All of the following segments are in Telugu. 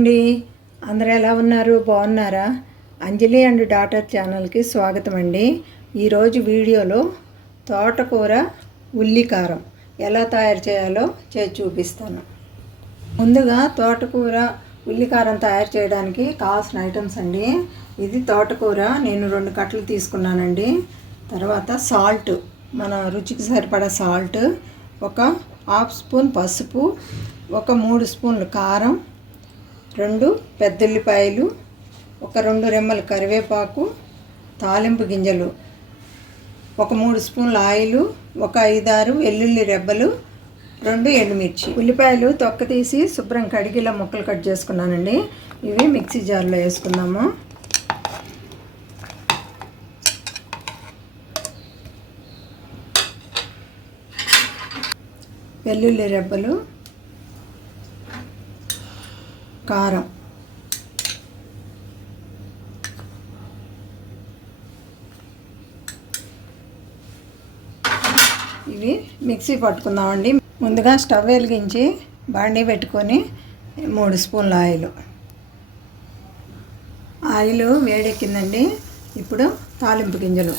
అండి. అందరూ ఎలా ఉన్నారు? బాగున్నారా? అంజలి అండ్ డాటర్ ఛానల్కి స్వాగతం అండి. ఈరోజు వీడియోలో తోటకూర ఉల్లికారం ఎలా తయారు చేయాలో చేసి చూపిస్తాను. ముందుగా తోటకూర ఉల్లికారం తయారు చేయడానికి కావాల్సిన ఐటమ్స్ అండి. ఇది తోటకూర నేను 2 కట్టలు తీసుకున్నానండి. తర్వాత సాల్ట్, మన రుచికి సరిపడా సాల్ట్, ఒక 1/2 స్పూన్ పసుపు, ఒక 3 స్పూన్లు కారం, 2 పెద్ద ఉల్లిపాయలు, ఒక 2 రెమ్మల కరివేపాకు, తాలింపు గింజలు, ఒక 3 స్పూన్ల ఆయిల్, ఒక 5-6 వెల్లుల్లి రెబ్బలు, 2 ఎండుమిర్చి. ఉల్లిపాయలు తొక్క తీసి శుభ్రం కడిగి ఇలా ముక్కలు కట్ చేసుకున్నానండి. ఇవి మిక్సీ జార్లో వేసుకుందాము. వెల్లుల్లి రెబ్బలు, కారం, ఇవి మిక్సీ పట్టుకుందామండి. ముందుగా స్టవ్ వెలిగించి బాండీ పెట్టుకొని 3 స్పూన్ల ఆయిల్ వేడెక్కిందండి. ఇప్పుడు తాలింపు గింజలు,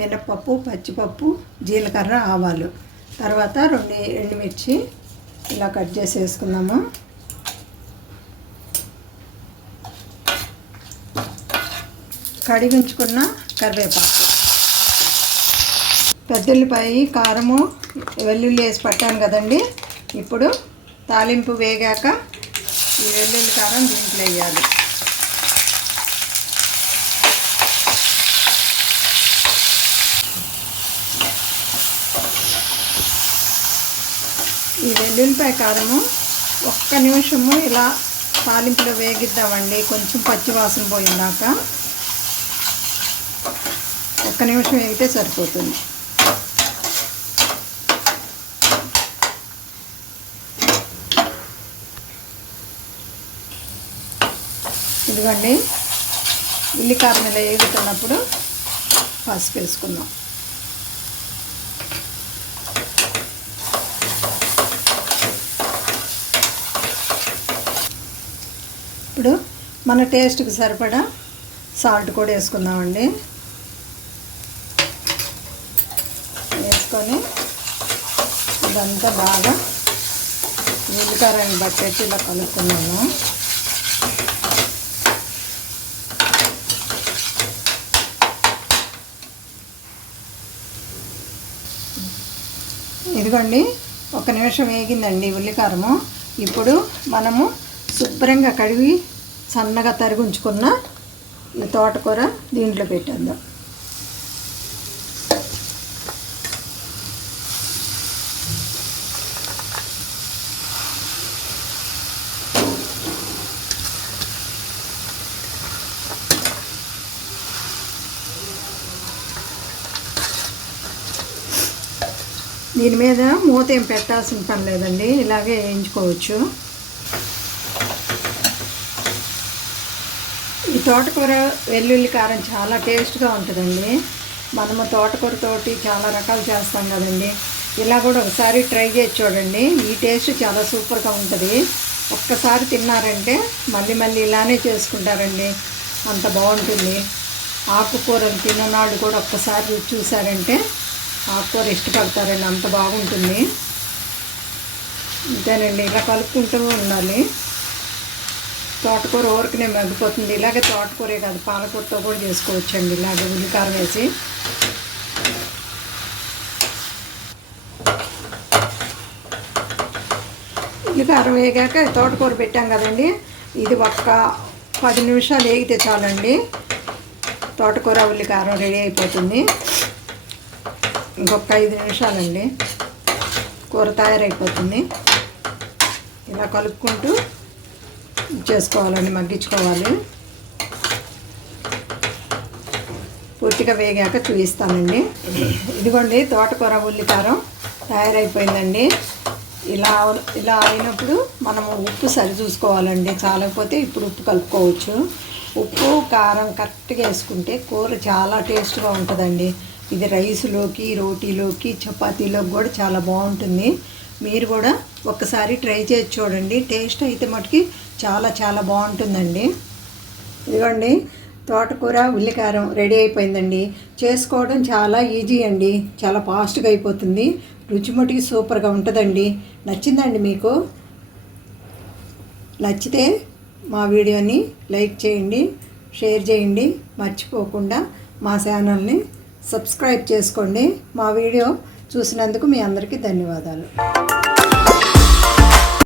మినపప్పు, పచ్చిపప్పు, జీలకర్ర, ఆవాలు, తర్వాత 2 ఎండుమిర్చి ఇలా కట్ చేసి వేసుకుందాము. కడిగి ఉంచుకున్న కరివేపాకు, పెద్దల్లిపాయ, కారము, వెల్లుల్లి వేసి పట్టాను కదండి. ఇప్పుడు తాలింపు వేగాక ఈ వెల్లుల్లి కారం దీంట్లో వేయాలి. ఈ వెల్లుల్లిపాయ కారము 1 నిమిషము ఇలా తాలింపులో వేగిద్దామండి. కొంచెం పచ్చివాసన పోయిందాక 1 నిమిషం వేగితే సరిపోతుంది. ఇదిగోండి, ఉల్లికారం ఇలా వేగుతున్నప్పుడు పసుపు వేసుకుందాం. ఇప్పుడు మన టేస్ట్కి సరిపడా సాల్ట్ కూడా వేసుకుందామండి. వేసుకొని ఇదంతా బాగా ఉల్లికారాన్ని బట్టేసి ఇలా కలుపుకున్నాను. ఇదిగోండి, 1 నిమిషం వేగిందండి ఉల్లికారము. ఇప్పుడు మనము శుభ్రంగా కడిగి సన్నగా తరిగి ఉంచుకున్న ఈ తోటకూర దీంట్లో పెట్టేద్దాం. దీని మీద మూత ఏం పెట్టాల్సిన పని లేదండి, ఇలాగే వేయించుకోవచ్చు. ఈ తోటకూర వెల్లుల్లి కారం చాలా టేస్ట్గా ఉంటుందండి. మనము తోటకూరతోటి చాలా రకాలు చేస్తాం కదండి. ఇలా కూడా ఒకసారి ట్రై చేసి చూడండి. ఈ టేస్ట్ చాలా సూపర్గా ఉంటుంది. ఒక్కసారి తిన్నారంటే మళ్ళీ మళ్ళీ ఇలానే చేసుకుంటారండి, అంత బాగుంటుంది. ఆకుకూరలు తిన్ననాళ్ళు కూడా ఒక్కసారి చూసారంటే ఆకుకూర ఇష్టపడతారండి, అంత బాగుంటుంది. అంతేనండి, ఇలా కలుపుకుంటూ ఉండాలి. తోటకూర ఊరికనే మగ్గిపోతుంది. ఇలాగే తోటకూరే కాదు, పాలకూరతో కూడా చేసుకోవచ్చండి ఇలాగే ఉల్లికారం వేసి. ఉల్లికారం వేగాక తోటకూర పెట్టాం కదండి, ఇది ఒక్క 10 నిమిషాలు వేగితే చాలండి. తోటకూర ఉల్లికారం రెడీ అయిపోతుంది. ఇంకొక 5 నిమిషాలండి, కూర తయారైపోతుంది. ఇలా కలుపుకుంటూ చేసుకోవాలండి, మగ్గించుకోవాలి. పూర్తిగా వేగాక చూపిస్తానండి. ఇదిగోండి, తోటకూర ఉల్లికారం తయారైపోయిందండి. ఇలా అయినప్పుడు మనము ఉప్పు సరి చూసుకోవాలండి. చాలకపోతే ఇప్పుడు ఉప్పు కలుపుకోవచ్చు. ఉప్పు కారం కరెక్ట్గా వేసుకుంటే కూర చాలా టేస్ట్గా ఉంటుందండి. ఇది రైస్లోకి, రోటీలోకి, చపాతీలోకి కూడా చాలా బాగుంటుంది. మీరు కూడా ఒక్కసారి ట్రై చేసి చూడండి. టేస్ట్ అయితే మటుకి చాలా చాలా బాగుంటుందండి. ఇదిగోండి, తోటకూర ఉల్లికారం రెడీ అయిపోయిందండి. చేసుకోవడం చాలా ఈజీ అండి, చాలా ఫాస్ట్గా అయిపోతుంది. రుచి మటుకి సూపర్గా ఉంటుందండి. నచ్చిందండి మీకు? నచ్చితే మా వీడియోని లైక్ చేయండి, షేర్ చేయండి. మర్చిపోకుండా మా ఛానల్ని సబ్స్క్రైబ్ చేసుకోండి. మా వీడియో చూసినందుకు మీ అందరికీ ధన్యవాదాలు.